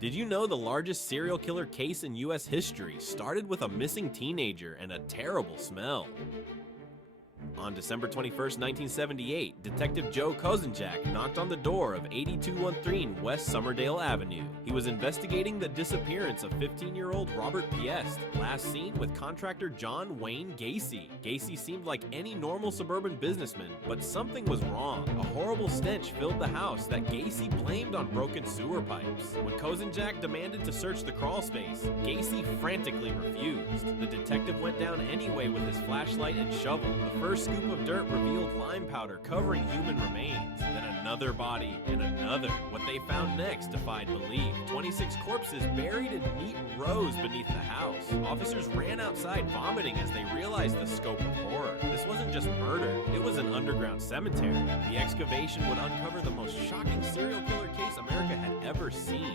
Did you know the largest serial killer case in US history started with a missing teenager and a terrible smell? On December 21st, 1978, Detective Joe Kozenjak knocked on the door of 8213 West Summerdale Avenue. He was investigating the disappearance of 15-year-old Robert Piest, last seen with contractor John Wayne Gacy. Gacy seemed like any normal suburban businessman, but something was wrong. A horrible stench filled the house that Gacy blamed on broken sewer pipes. When Kozenjak demanded to search the crawl space, Gacy frantically refused. The detective went down anyway with his flashlight and shovel. The first scoop of dirt revealed lime powder covering human remains, then another body and another. What they found next defied belief. 26 corpses buried in neat rows beneath the house. Officers ran outside vomiting as they realized the scope of horror. This wasn't just murder, it was an underground cemetery. The excavation would uncover the most shocking serial killer case America had ever seen.